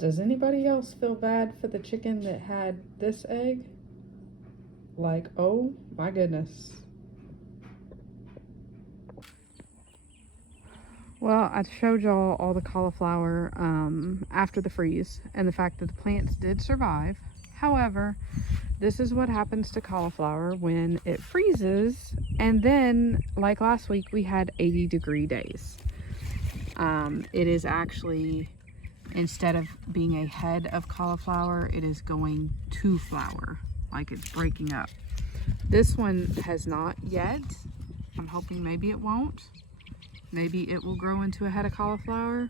Does anybody else feel bad for the chicken that had this egg? Like, oh my goodness. Well, I showed y'all all the cauliflower after the freeze and the fact that the plants did survive. However, this is what happens to cauliflower when it freezes, and then, like last week, we had 80-degree days. It is actually, instead of being a head of cauliflower, it is going to flower, like it's breaking up. This one has not yet. I'm hoping maybe it won't. Maybe it will grow into a head of cauliflower.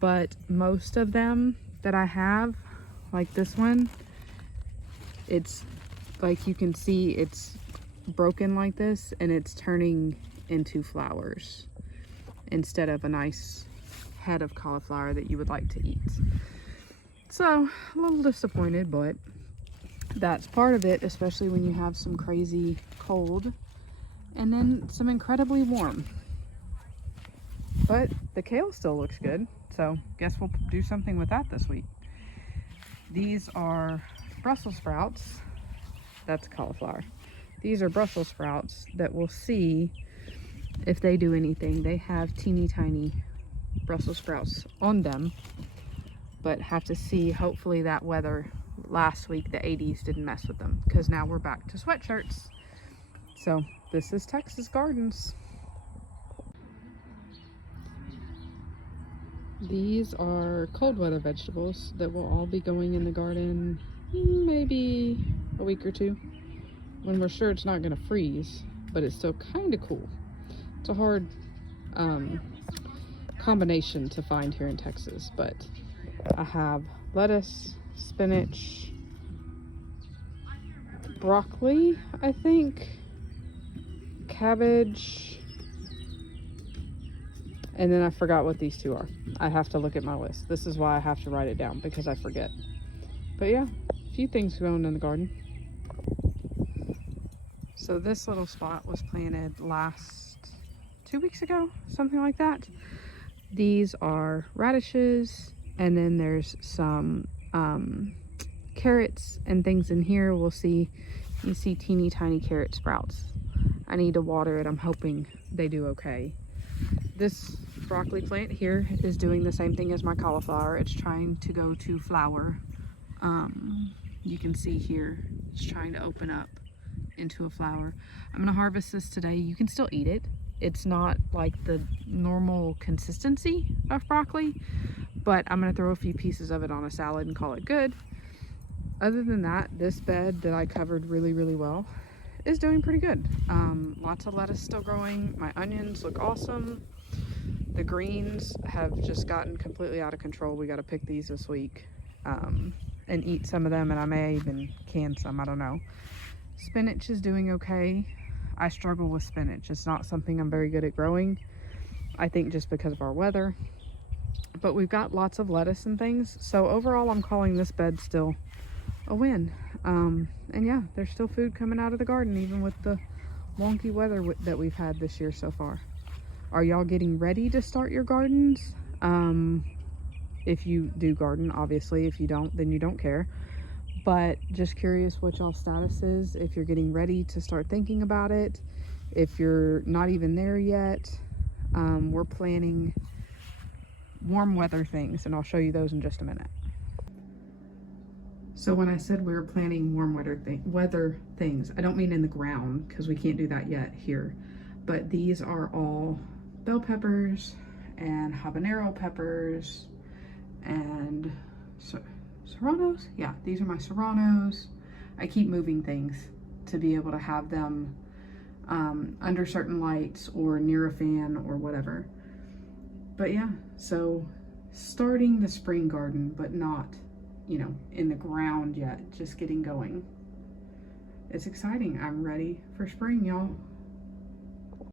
But most of them that I have, like this one, it's like you can see it's broken like this and it's turning into flowers instead of a nice head of cauliflower that you would like to eat. So a little disappointed, but that's part of it, especially when you have some crazy cold and then some incredibly warm. But the kale still looks good, so guess we'll do something with that this week. These are Brussels sprouts. That's cauliflower. These are Brussels sprouts that we'll see if they do anything. They have teeny tiny Brussels sprouts on them, but have to see. Hopefully that weather last week, the 80s, didn't mess with them, because now we're back to sweatshirts. So this is Texas Gardens. These are cold weather vegetables that will all be going in the garden maybe a week or two, when we're sure it's not going to freeze, but it's still kind of cool. It's a hard combination to find here in Texas, but I have lettuce, spinach, broccoli, I think, cabbage, and then I forgot what these two are. I have to look at my list. This is why I have to write it down, because I forget. But yeah, a few things growing in the garden. So this little spot was planted 2 weeks ago, something like that. These are radishes, and then there's some carrots and things in here. We'll see. You see teeny tiny carrot sprouts. I need to water it. I'm hoping they do okay. This broccoli plant here is doing the same thing as my cauliflower. It's trying to go to flower. You can see here it's trying to open up into a flower. I'm gonna harvest this today. You can still eat it. It's not like the normal consistency of broccoli, but I'm gonna throw a few pieces of it on a salad and call it good. Other than that, this bed that I covered really well is doing pretty good. Lots of lettuce still growing. My onions look awesome. The greens have just gotten completely out of control. We got to pick these this week and eat some of them, and I may even can some, I don't know. Spinach is doing okay. I struggle with spinach. It's not something I'm very good at growing, I think just because of our weather. But we've got lots of lettuce and things, so overall I'm calling this bed still a win. And yeah, there's still food coming out of the garden even with the wonky weather that we've had this year so far. Are y'all getting ready to start your gardens? If you do garden, obviously. If you don't, then you don't care. But just curious what y'all's status is, if you're getting ready to start thinking about it, if you're not even there yet. We're planning warm weather things, and I'll show you those in just a minute. So when I said we were planning warm weather things, I don't mean in the ground, because we can't do that yet here. But these are all bell peppers and habanero peppers and serranos. Yeah, these are my serranos. I keep moving things to be able to have them under certain lights or near a fan or whatever. But yeah, so starting the spring garden, but not, you know, in the ground yet, just getting going. It's exciting. I'm ready for spring, y'all.